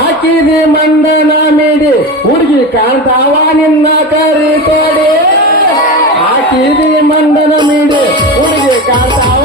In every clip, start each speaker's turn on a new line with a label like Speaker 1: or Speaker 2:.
Speaker 1: ಹಾಕಿದಿ ಮಂದನ ಮೀಡಿ. ಹುಡುಗಿ ಕಾಂತಾವ ನಿನ್ನ ಕರಿತೋಡಿ ಹಾಕಿದಿ ಮಂದನ ಮೀಡಿ. ಹುಡುಗಿ ಕಾಂತಾವ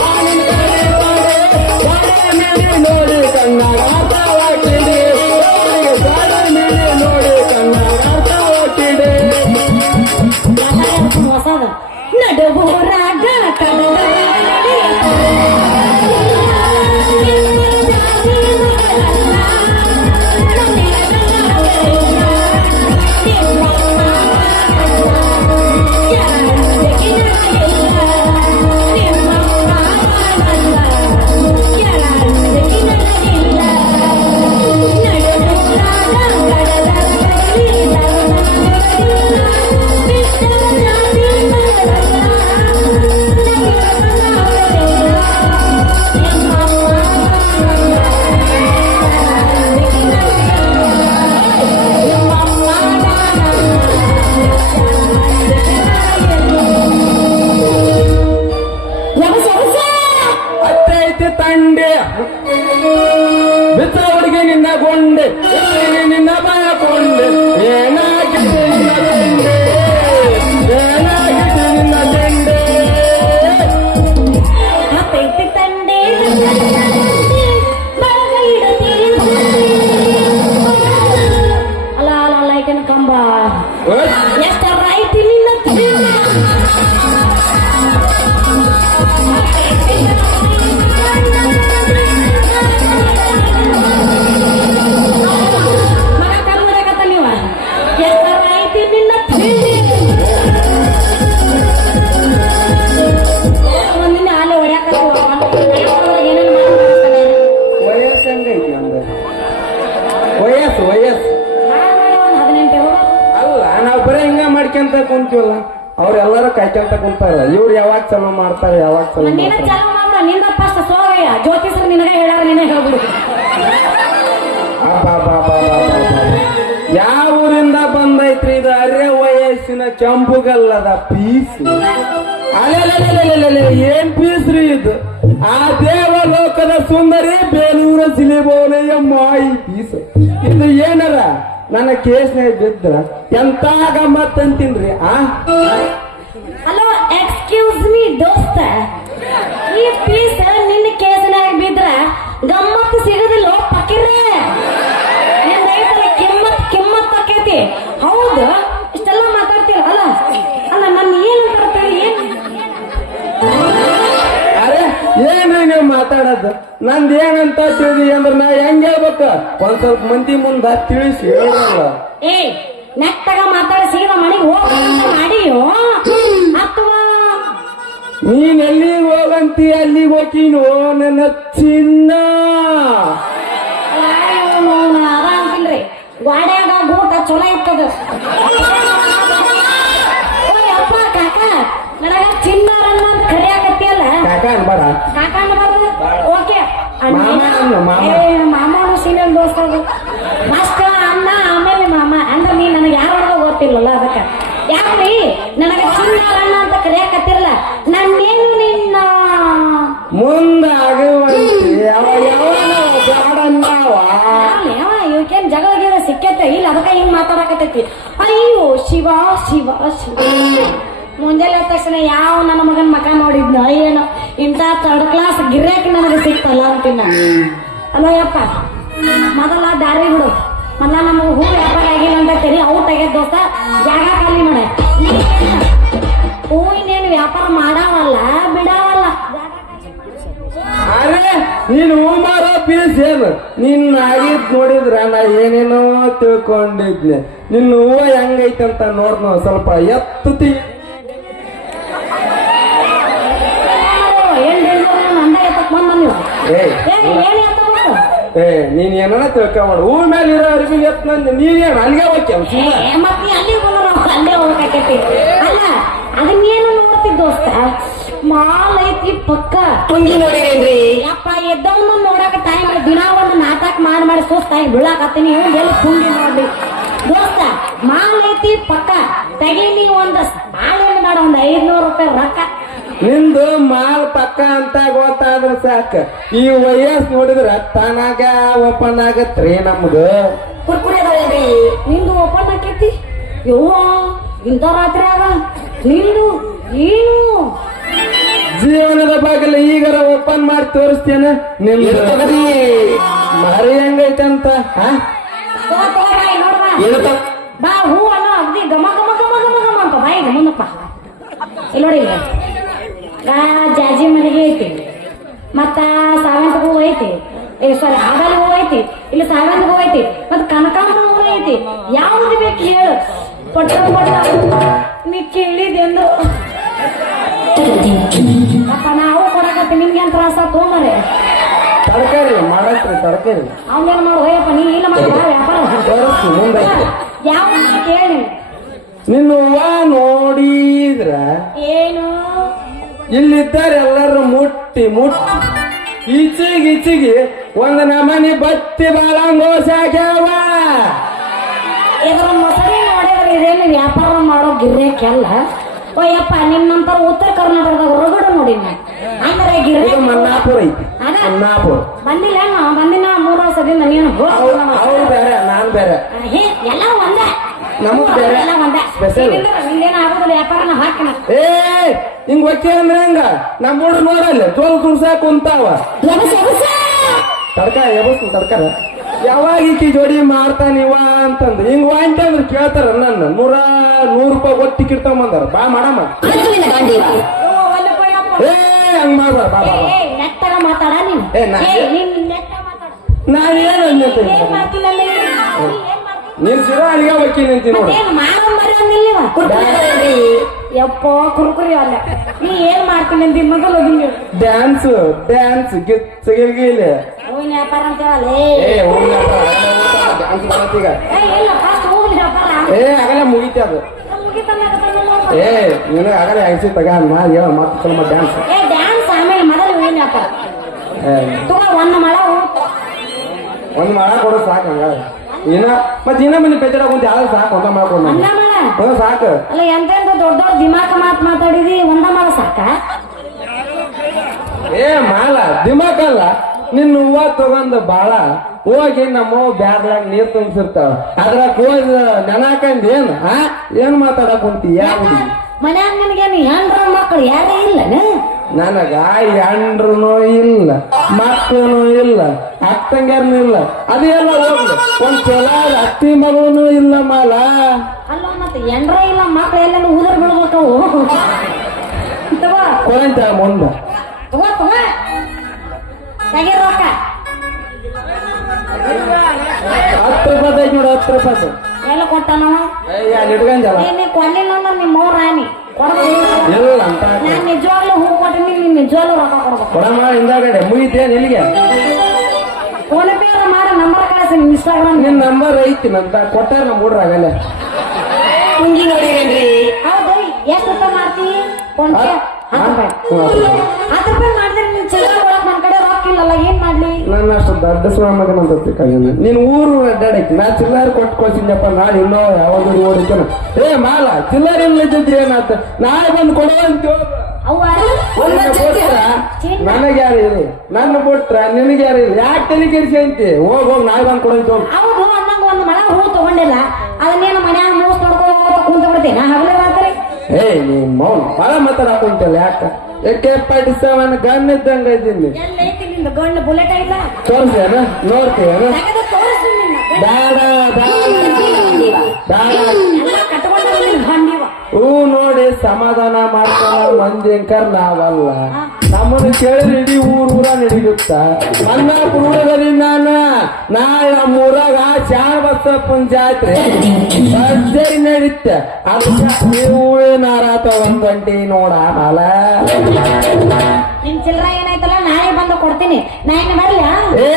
Speaker 1: ತಂಡೆ ಬಿತ್ತವರಿಗೆ ನಿನ್ನ ಗೊಂಡೆ ನಿನ್ನ ಬಾಯ ಕೊಂಡೆ. ಚಲೋ ಮಾಡ್ತಾರೆ ಯಾವಾಗ ಯಾವ ಊರಿಂದ ಬಂದೈತ್ರಿ ಇದು? ಅರೆ ವಯಸ್ಸಿನ ಕೆಂಪುಗಲ್ಲದ ಪೀಸ್. ಏನ್ ಪೀಸ್ ರೀ ಇದು? ಆ ದೇವ ದೇವಲೋಕದ ಸುಂದರಿ ಬೇಲೂರ ಸಿಲಿಬೋನೆಯ ಮಾಯಿ ಪೀಸ್. ಇದು ಏನರ? ನನ್ನ ಕೇಸ್ನೇ ಬಿದ್ರ ಎಂತ ಗಮ್ಮತ್ ಆ?
Speaker 2: ಅಕ್ಯೂಸ್ ಮೀ ದೋಸ್ತ. ಈ ಪೀಸ್ ನಿನ್ನ ಕೇಸನಾಗ ಬಿದ್ರ ಗಮ್ಮತ್ ಸಿಗದಿಲ್ಲ ಪಕಿರೇ ನಿಂದೈತಲ್ಲ ಕಿಮ್ಮತ್ ಕಿಮ್ಮತ್ ಪಕ್ಕೈತಿ. ಹೌದು ಇಷ್ಟೆಲ್ಲ ಮಾತಾಡ್ತೀರ ಅಲ್ಲ? ಅಲ್ಲ ನನ್ನ ಏನು ಬರ್ತೇವೆ ಏನು
Speaker 1: ಅರೆ ಏನು ನೀವು ಮಾತಾಡೋದು? ನಂದು ಏನಂತ ತಿಳಿದಿ ಅಂದ್ರೆ ನಾ ಹೆಂಗ್ ಹೇಳ್ಬೇಕು? ಒಂದ್ ಸ್ವಲ್ಪ ಮಂದಿ ಮುಂದೆ ತಿಳಿಸಿ ಹೇಳಲ್ಲ
Speaker 2: ಏ ನೆಟ್ಟಾಗ ಮಾತಾಡಿ ಸಿಗದ ಮನೆಗೆ ಹೋಗಿ ಮಾಡಿಯೋ? ಅಥವಾ
Speaker 1: ನೀನ್ ಎಲ್ಲಿಗೆ ಹೋಗಂತಿ ಅಲ್ಲಿಗೆ ಹೋಗಿನೋ ನನ್ನ ಚಿನ್ನ
Speaker 2: ಆರಾಮ್ತಿಲ್ರಿ ಗಾಡ್ಯಾಗ ಗೂಟ ಚಲೋ ಇರ್ತದ. ಅಪ್ಪ ಕಾಕ ನನಗ ಅಂತ ಕರಿಯಾಕತ್ತಿಯಲ್ಲ?
Speaker 1: ಕಾಕ ಅನ್ಬೇಡ.
Speaker 2: ಕಾಕ ಅನ್ಬಾರ್ದು? ಓಕೆ.
Speaker 1: ಮಾಮ
Speaker 2: ಸೀನಿಯರ್ ದೋಸ್ತ ಫಸ್ಟ್ ಅಣ್ಣ ಆಮೇಲೆ ಮಾಮ. ಅಂದ್ರೆ ನೀ ನನಗೆ ಯಾರು ಗೊತ್ತಿಲ್ಲಲ್ಲ ಅದಕ್ಕೆ. ಯಾಕ್ರಿ? ನನಗೆ ಚಿನ್ನಾರಣ್ಣ ಅಂತ ಕರಿಯಾಕತ್ತಿರಲ್ಲ? ನನ್ನೇನು ನಿನ್ನ?
Speaker 1: ಯಾವ
Speaker 2: ಇವಕ್ಕೇನ್ ಜಗಳ ಗಿಡ ಸಿಕ್ಕೈತೆ? ಇಲ್ಲ ಅದಕ್ಕೆ ಹಿಂಗ್ ಮಾತಾಡಕತ್ತೈತಿ. ಅಯ್ಯೋ ಶಿವ ಶಿವ ಶಿವ. ಮುಂಜಾನೆ ತಕ್ಷಣ ಯಾವ ನನ್ನ ಮಗನ ಮಕ ನೋಡಿದ್ನ? ಏನು ಇಂಥ ಥರ್ಡ್ ಕ್ಲಾಸ್ ಗಿರ್ಯಾಕ ನನಗೆ ಸಿಕ್ತಲ್ಲ ಅಂತೀನಿ ನಾನು ಅಲ್ವ ಯಪ್ಪ ಮೊದಲ ದಾರಿ ಬಿಡು. ಮೊದಲ ನಮಗೆ ಹೂ ವ್ಯಾಪಾರ ಆಗಿಲ್ಲ ಅಂತ ತೆರಿ ಔಟ್ ಆಗ್ಯದ ದೋಸ್ತ. ಜಾಗ ಖಾಲಿ ಮಾಡ. ಹೂವಿನೇನು ವ್ಯಾಪಾರ ಮಾಡಾವಲ್ಲ ಬಿಡಾವಲ್ಲ.
Speaker 1: ಅರೆ ನೀನು ಮಾಡೋ ಪೀಸ್ ಏನು? ನಿನ್ನ ಆಗಿದ್ ನೋಡಿದ್ರ ನಾ ಏನೇನೋ ತಿಳ್ಕೊಂಡಿದ್ನೆ. ನಿನ್ನ ಹೂವ ಅಂತ ನೋಡ್ನ ಸ್ವಲ್ಪ
Speaker 2: ಏನ್ ನೀವು
Speaker 1: ಏ
Speaker 2: ಏನ್ ಏನ್
Speaker 1: ನೀನ್ ಏನಾರ ತಿಳ್ಕೊಂಡ್ ಹೂ ಮೇಲೆ ಇರೋ ಅರಿವಿ ಎತ್ ನಂದು. ನೀನೇನು ಅಲ್ಲಿಗೆ ಹೋಗ್ಯ ಸುಮ್ಮ
Speaker 2: ಏ, ನೀ ಅಲ್ಲಿಗೆ ಅಲ್ಲೇ ಹೋಗ್ಬೇಕಾಕೈತಿ ಅಲ್ಲ ಅದನ್ನೇನು ದೋಸ್ತ ಮಾಲ್ ಐತಿ ಪಕ್ಕ.
Speaker 3: ಪುಂಗಿ ನೋಡಿರೇನ್ರಿ?
Speaker 2: ಯಪ್ಪ ಎದ್ದವನ್ನ ನೋಡಕ ಟೈಮ್ ದಿನ ಒಂದು ನಾಟಕ ಮಾಡಿ ಮಾಡಿ ಸುಸ್ತಾಗಿ ಬೀಳಾಕತ್ತೀನಿ. ಎಲ್ಲಿ ಕುಂಡಿ ನೋಡ್ಲಿ? ದೋಸ್ತ ಮಾಲ್ ಐತಿ ಪಕ್ಕ ತೆಗೀನಿ ಮಾಲ್ ಏನು ಮಾಡ? ಒಂದ್ ಐದ್ನೂರು ರೂಪಾಯಿ ರೊಕ್ಕ.
Speaker 1: ನಿಂದು ಮಾಲ್ ಪಕ್ಕ ಅಂತ ಗೊತ್ತಾದ್ರ ಸಾಕ. ಈ ವಯಸ್ಸು ನೋಡಿದ್ರ ತನಗ ಓಪನ್ ಆಗತ್ರಿ ನಮ್ದು.
Speaker 3: ಕುರ್ಕುರೆ
Speaker 2: ನಿಂದು ಓಪನ್ ಆಕೈತಿ? ಯವ್ವ ಇಂಥ ರಾತ್ರಿ ಆಗ ನಿಂದು
Speaker 1: ಜೀವನದ ಬಾಗಿಲು ಈಗರ ಓಪನ್ ಮಾಡಿ ತೋರಿಸ್ತೇನೆ. ನಿಮ್ದು.
Speaker 3: ಮರಿ ತಗದಿ?
Speaker 1: ಮಾರಿ ಹೆಂಗೈತಂತ ಹಾ
Speaker 2: ತಗೋ, ತಗೋ, ಬಾ. ಹೂ ಅಲ್ಲ ಅಗ್ದಿ ಘಮ ಘಮ ಘಮ ಘಮ ಘಮ ಅಂತ ಬಾಯಿಗೆ ಮುಂದಪ್ಪ ಇಲ್ಲಿ ನೋಡಿ. ಗಾ ಜಾಜಿ ಮನೆಗೆ ಐತಿ. ಮತ್ತ ಸಾವಂತ ಹೂ ಐತಿ. ಏ ಸಾರಿ ಆಗಲಿ ಹೂ ಐತಿ. ಇಲ್ಲ ಸಾವಂತ ಹೂ ಐತಿ. ಮತ್ತ ಕನಕಾಂಬರ ಹೂ ಐತಿ. ಯಾವ್ದು ಬೇಕು ಹೇಳು. ಪಟ್ಟ ಪಟ್ಟ. ನೀ ಕೇಳಿದೆಂದು ಅಪ್ಪ ನಾವು ಕೊಡಕತ್ತಿ ನಿಮ್ಗೆ ಏನ್ ತ್ರಾಸ ತೊಗೊಂಬರೆ
Speaker 1: ತರಕಾರಿ ಮಾಡತ್ರಿ ತರಕಾರಿ
Speaker 2: ಅವನೇನು ಮಾಡು ಹೋಯಪ್ಪ ನೀ ಇಲ್ಲ ಮಾಡು ವ್ಯಾಪಾರ
Speaker 1: ತೋರಿಸ್ತು ಮುಂದೆ.
Speaker 2: ಯಾವ ಕೇಳಿ
Speaker 1: ನಿನ್ನ ಹೂವ ನೋಡಿದ್ರ?
Speaker 2: ಏನು?
Speaker 1: ಇಲ್ಲಿದ್ದಾರೆ ಎಲ್ಲರೂ ಮುಟ್ಟಿ ಮುಟ್ಟಿ. ಈಚಿಗೆ ಈಚಿಗೆ ಒಂದ್ ನಮನಿ ಬತ್ತಿ ಬಾಳಂಗೋಸ ಆಗ್ಯಾವ.
Speaker 2: ಇದ್ರ ಮೊಸರಿ ನೋಡಿದ್ರೆ ಇದೇನು ವ್ಯಾಪಾರ ಮಾಡೋ ಗಿರ್ಯಾಕೆಲ್ಲ ಓಯಪ್ಪ ನಿಮ್ಮಂತ ಉತ್ತರ ಕರ್ನಾಟಕದಾಗ ಹೊರಗಡೆ ನೋಡಿ ಅಂದ್ರೆ
Speaker 1: ಮನ್ನಾಪುರ ಐತಿ.
Speaker 2: ಅದ.
Speaker 1: ಮನ್ನಾಪುರ.
Speaker 2: ಬಂದಿಲ್ಲ? ಬಂದಿನ ಮೂರು ವರ್ಷದಿಂದ ನೀನು
Speaker 1: ಅವ್ರು ಬೇರೆ ನಾನ್ ಬೇರೆ.
Speaker 2: ಹೇ ಎಲ್ಲ ಒಂದೇ.
Speaker 1: ನಮಗ್ ಬೇರೆ.
Speaker 2: ಎಲ್ಲ ಒಂದೇ.
Speaker 1: Special.
Speaker 2: ನಿಂದೇನು ಆಗೋದಿಲ್ಲ ವ್ಯಾಪಾರನ ಹಾಕಿನ
Speaker 1: ಏ ಹಿಂಗ್ ಅಂದ್ರೆ ಹೆಂಗ? ನಮ್ಮ ಹುಡುಗ ನೋಡಲ್ಲ ಜೋಲ್ ತುಳ್ಸಾಕ್ ಕುಂತಾವ.
Speaker 2: ತಡ್ಕ ಎಬಸ್
Speaker 1: ತಡ್ಕ. ತಡ್ಕಾರ ಯಾವಾಗ ಈಕಿ ಜೋಡಿ ಮಾಡ್ತಾನಿವ ಅಂತಂದ್ರೆ ಹಿಂಗ್ ವಾಂಟ ಅಂದ್ರೆ ಕೇಳ್ತಾರ ನನ್ನ. ನೂರ ನೂರು ರೂಪಾಯಿ ಒಟ್ಟು ಟಿಕೆಟ್ ತಗೊಂಬಂದಾರ. ಬಾ ಮಾಡಮ್ಮ ಏ ಹಂಗ್ ಮಾಡ್ಬಾರ ಬಾ ಬಾ
Speaker 2: ಏ
Speaker 1: ನಾನೇನು?
Speaker 2: ನೀನ್
Speaker 1: ಸಿರಾ ಅಲ್ಲಿಗೆ ಹೋಗಿ ನಿಂತೀನಿ ನೋಡು
Speaker 2: ಏನ್ ಯಪ್ಪ ಕುರುಕುರಿ ಅಲ್ಲ ನೀ ಏನ್ ಮಾಡ್ತೀನಿ ಅಂತ ಮೊದಲು ಹಿಂಗೆ
Speaker 1: ಡ್ಯಾನ್ಸ್ ಡ್ಯಾನ್ಸ್ ಗಿರ್ಗಿಲಿ
Speaker 2: ಹೂವಿನ ವ್ಯಾಪಾರ ಅಂತ ಹೇಳಲ್ಲ.
Speaker 1: ಏ. ಡ್ಯಾನ್ಸ್
Speaker 2: ಇಲ್ಲ ಫಸ್ಟ್ ಹೂವಿನ ವ್ಯಾಪಾರ.
Speaker 1: ಏ ಆಗಲೇ ಮುಗಿತಿ ಅದು. ಏ ನೀನು ಆಗಲೇ ತಗ ಮಾ ಹೇಳ ಮತ್ತೆ ಸ್ವಲ್ಪ ಡ್ಯಾನ್ಸ್
Speaker 2: ಏ ಡ್ಯಾನ್ಸ್ ಆಮೇಲೆ ಮೊದಲು ಹೂವಿನ ವ್ಯಾಪಾರ. ತಗೋ ಒಂದ್ ಮಳ ಹೂ.
Speaker 1: ಒಂದ್ ಮಾಡ ಕೊಡು ಸಾಕು ಹಂಗ ಇನ್ನ ಮತ್ತೆ ದಿನ ಮನೆ ಪೆಚ್ಚಡ ಕುಂತ ಯಾವ್ದು ಸಾಕು ಒಂದ ಮಾಡ್ಕೊಂಡು
Speaker 2: ಮಳ
Speaker 1: ಹ್ಞೂ ಸಾಕು.
Speaker 2: ಅಲ್ಲ ಎಂತ ದೊಡ್ಡ ದೊಡ್ಡ ದಿಮಾಕ ಮಾತು ಮಾತಾಡಿದಿ? ಒಂದ ಮಾಲ ಸಾಕ?
Speaker 1: ಏ ಮಾಲ ದಿಮಾಕಲ್ಲ ನಿನ್ನ ಹೂವ ತಗೊಂಡ್ ಬಾಳ. ಹೋಗಿ ನಮ್ಮ ಬ್ಯಾಗ್ಲಾಗ ನೀರ್ ತುಂಬಿಸಿರ್ತಾವ. ಅದ್ರಾಗ ಹೋಗಿ ನೆನಾಕಂಡ್ ಏನ್? ಆ? ಏನ್ ಮಾತಾಡಕ್ ಕುಂತಿ ಯಾವ
Speaker 2: ಮನ್ಯಾಗ ನಿನಗೇನು ಹೆಣ್ರ ಮಕ್ಕಳು ಯಾರೇ ಇಲ್ಲನ?
Speaker 1: ನನಗ ಎಂಡ್ರುನು ಇಲ್ಲ ಮಕ್ಕಳು ಇಲ್ಲ ಅಕ್ಕಂಗ್ಯಾರನು ಇಲ್ಲ. ಅದೆಲ್ಲ ಒಂದ್ ಚಲೋ ಅತ್ತಿ ಮಗನು ಇಲ್ಲ ಮಾಲ.
Speaker 2: ಅಲ್ಲ ಮತ್ತೆ ಎಂಡ್ರ ಇಲ್ಲ ಮಕ್ಳು ಎಲ್ಲೆಲ್ಲ ಉದರ್ ಬಿಡ್ಬೇಕು. ತಗೋ.
Speaker 1: ಕೊರಂತ ಮುಂದ
Speaker 2: ತಗೋ ತಗೋ. ತೆಗೀರ್ ರೊಕ್ಕ.
Speaker 1: ಹತ್ತು ರೂಪಾಯಿ ನೋಡು ಹತ್ತು ರೂಪಾಯಿ
Speaker 2: ಎಲ್ಲ ಕೊಟ್ಟಾನ
Speaker 1: ಅಲ್ಲಿ ಇಟ್ಕೊಂಡಲ್ಲ
Speaker 2: ನೀ ಕೊಡ್ಲಿಲ್ಲ ಅಂದ್ರೆ ನಿಮ್ಮ ಅವ್ರ ರಾಣಿ. ನಾನ್ ನಿಜವಾಗ್ಲೂ ಹೂ ಕೊಟ್ಟಿನಿ ನೀನ್ ನಿಜವಾಗ್ಲೂ ರೊಕ್ಕ ಕೊಡ್ಬೇಕು.
Speaker 1: ಕೊಡಮ್ಮ ಹಿಂದಾಗಡೆ. ಮುಗಿತೇನ್ ಇಲ್ಲಿಗೆ?
Speaker 2: ಫೋನ್ ಪೇ ಮಾಡ ನಂಬರ್ ಕಳಿಸಿ ಇನ್ಸ್ಟಾಗ್ರಾಮ್
Speaker 1: ನಿನ್ನ ನಂಬರ್ ಐತಿ ನಂತ. ಕೊಟ್ಟಾರ ನಮ್ಮ ಹುಡ್ರಾಗಲ್ಲ
Speaker 3: ಮುಂಗಿ ನೋಡಿರೇನ್ರಿ?
Speaker 2: ಹೌದು ಎಷ್ಟು ರೂಪಾಯಿ ಮಾಡ್ತಿ ಪೇ? ಹತ್ತು ರೂಪಾಯಿ. ಹತ್ತು ರೂಪಾಯಿ ಮಾಡಿದ್ರೆ ನೀನ್ ಚಿಲ್ಲರೆ ಕೊಡಕ್ ನನ್ ಕಡೆ ರೊಕ್ಕ ಇಲ್ಲಲ್ಲ ಏನ್ ಮಾಡ್ಲಿ?
Speaker 1: ನನ್ನ ಅಷ್ಟು ದೊಡ್ಡ ಸ್ವಾಮಿಗೆ ಅಂತ ಕಲ್ಯಾಣ ನೀನ್ ಊರು ಅಡ್ಡಾಡೈತಿ. ನಾ ಚಿಲ್ಲರ್ ಕೊಟ್ಟು ಕಳ್ಸಿದ್ನಪ್ಪ ನಾಳೆ ಇನ್ನೋ ಯಾವಾಗ ಓಡಿಕನ ಏ ಮಾಲ ಚಿಲ್ಲರ್ ಇಲ್ಲ ಇದ್ದಿದ್ರೆ ಏನಾತ? ನಾಳೆ ಬಂದು ಕೊಡುವಂತ
Speaker 2: ಅವ್ವ
Speaker 1: ನನಗೆ ಯಾರು ಇಲ್ಲ ನನ್ನ ಬಿಟ್ರ ನಿನಗೆ ಯಾರು ಇಲ್ಲ ಯಾಕೆ ತಲೆ ಕೆಡಿಸಿ ಅಂತಿ? ಹೋಗ್ ಹೋಗ್ ನಾಳೆ ಬಂದು ಕೊಡಂತ
Speaker 2: ಹೌದು ಅನ್ನಂಗ ಒಂದ್ ಮಳ ಹೂ ತಗೊಂಡಿಲ್ಲ. ಅದನ್ನೇನು ಮನ್ಯಾಗ ಮೂಸ್ ನೋಡ್ಕೋ ಕುಂತ ಬಿಡ್ತೀನಿ. ಹಗಲೇ ರಾತ್ರಿ
Speaker 1: ಏ ನೀ ಮೌನ್ ಬಹಳ ಯಾಕ? ಗನ್ ಇದ್ದಂಗ ಇದ್ದೀನಿ.
Speaker 2: ಎಲ್ಲ ಐತಿ ನಿಂದು ಗಂಡು ಬುಲೆಟ್ ತೆಗೆದು ತೋರಿಸ್ತೀನಿ ನಿನ್ನ. ಗಂಡ.
Speaker 1: ಬೇಡ ಬೇಡ ಬೇಡ.
Speaker 2: ಎಲ್ಲ ನಿನ್ನ
Speaker 1: ಹೂ ನೋಡಿ ಸಮಾಧಾನ ಮಾಡ್ಕೊಳ್ಳೋ ಮಂದಿ ಅಂಕರ್ ನಾವಲ್ಲ ನಮ್ಮನ್ನು ಕೇಳಿದ್ರೆ ಇಡೀ ಊರ್ ಊರ ನಡಿಯುತ್ತ ನನ್ನ ಹುಡುಗರಿ ನಾನು ನಾಳೆ ನಮ್ಮ ಊರಾಗ ಶಾಣ ಬಸಪ್ಪನ ಜಾತ್ರೆ. ಭರ್ಜರಿ ನಡೀತ. ಅದಕ್ಕೆ ನೀವು ನಾರಾತ ಒಂದ್ ಗಂಟೆ ನೋಡ ಮಾಲ
Speaker 2: ನಿನ್ ಚಿಲ್ಲರ ಏನಾಯ್ತಲ್ಲ ನಾಳೆ ಬಂದು ಕೊಡ್ತೀನಿ. ನಾ ಇನ್ನು
Speaker 1: ಏ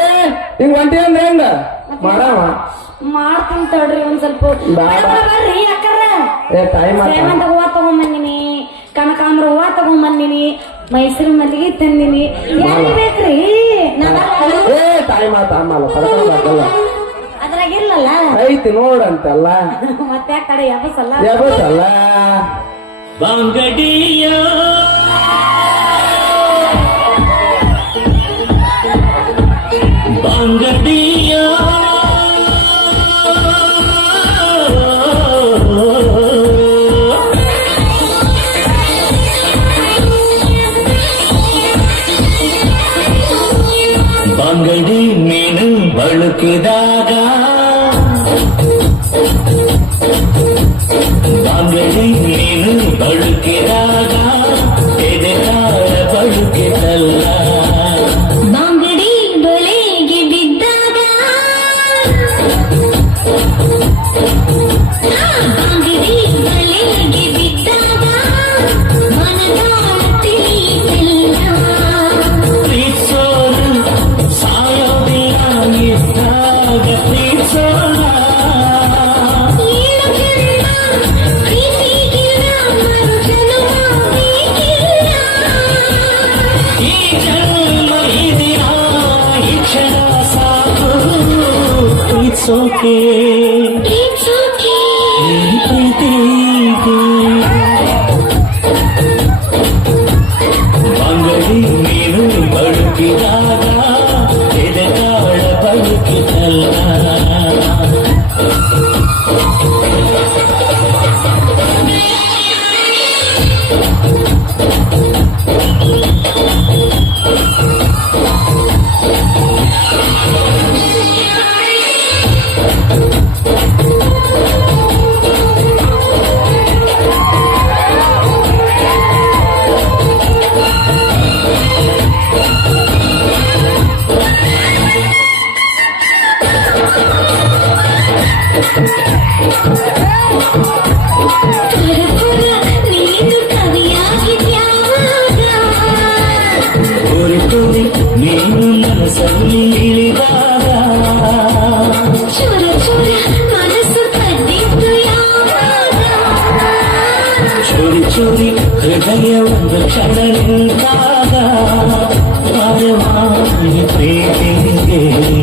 Speaker 1: ಹಿಂಗ್ ಒಂಟಿ ಅಂದ್ರೆ ಹೆಂಗ? ಮಾಡವ.
Speaker 2: ಮಾಡ್ತೀನಿ ತಡ್ರಿ ಒಂದ್ ಸ್ವಲ್ಪ. ಬರ್ರಿ ಅಕ್ಕರ.
Speaker 1: ಏ ಟೈಮ್
Speaker 2: ಸೇವಂತ ಹೂವ ತಗೊಂಬಂದಿನಿ ಕನಕಾಂಬ್ರ ಹೂವ ತಗೊಂಬಂದಿನಿ ಮೈಸೂರು ಮಲ್ಲಿಗೆ ತಂದಿನಿ. ಯಾರಿಗೆ ಬೇಕ್ರಿ?
Speaker 1: ಏ ಟೈಮ್ ಆತ
Speaker 2: ಅದ್ರಾಗ ಇಲ್ಲಲ್ಲ?
Speaker 1: ಐತಿ ನೋಡಂತಲ್ಲ.
Speaker 2: ಮತ್ತೆ ಆ ಕಡೆ
Speaker 1: ಯಾವತ್ತಲ್ಲ?
Speaker 4: ಬಂಗಡಿಯೋ ಬಾಂಗಡಿಯ ಮೀನು
Speaker 5: ಜನ್ಮ
Speaker 4: ಈ ದಿನ ಈ ಕ್ಷಣ ಸಾಕು ಪ್ರೀತ್ಸೋಕೆ
Speaker 5: It's okay.
Speaker 4: प्रेम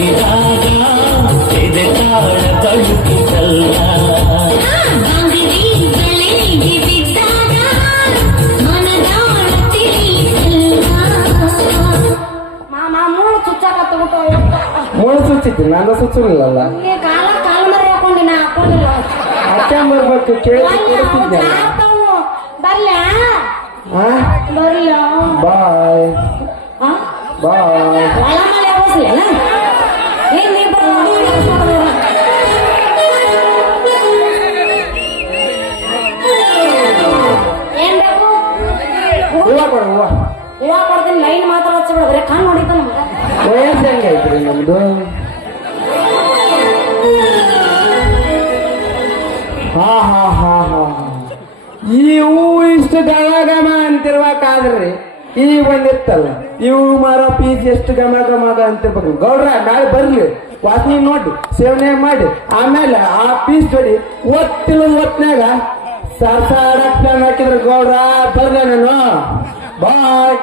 Speaker 4: ಬಳುಕಿದಾಗ ಎದೆ ತಾಳ
Speaker 2: ಮಾಮ ಮೂಳು
Speaker 1: ಸುಚ್ಚಿತ್ತು ನಾನು ಸುಚ್ಚಲಿಲ್ಲಲ್ಲ
Speaker 2: ಈ ಕಾಲ ಕಾಲ್ ಮರಿ ಹಾಕೊಂಡಿ ನಾ ಹಾಕೊಂಡಿಲ್ಲ
Speaker 1: ಅಕ್ಕ ಬರ್ಬೇಕು ಕೇಳಿ ಬಾಯ್.
Speaker 2: ಹಾ
Speaker 1: ಬಾಯ್.
Speaker 2: ಕಣ್ಣು ಹೊಡಿತ ನಮ್ಗೆ.
Speaker 1: ವಯಸ್ಸು ಹೆಂಗೈತ್ರಿ ನಮ್ದು? ಹಾ ಹಾ ಹಾ ಹಾ. ಈ ಹೂ ಇಷ್ಟು ಗಮ ಗಮ ಅಂತಿರ್ಬೇಕಾದ್ರಿ ಈಗ ಬಂದಿತ್ತಲ್ಲ ಇವು ಮಾರೋ ಪೀಸ್ ಎಷ್ಟು ಗಮ ಗಮ ಅದ ಅಂತಿರ್ಬೇಕು. ಗೌಡ್ರ, ನಾಳೆ ಬರ್ಲಿ. ವಾಸನೆ ನೋಡಿ, ಸೇವನೆ ಮಾಡಿ. ಆಮೇಲೆ ಆ ಪೀಸ್ ಜೋಡಿ ಒತ್ತಿನ ಒತ್ನ್ಯಾಗ ಸರ್ಸಾಡಕ್ ಹಾಕಿದ್ರು. ಗೌಡ್ರ, ಬರ್ಲ ನಾನು. ಬಾಯ್.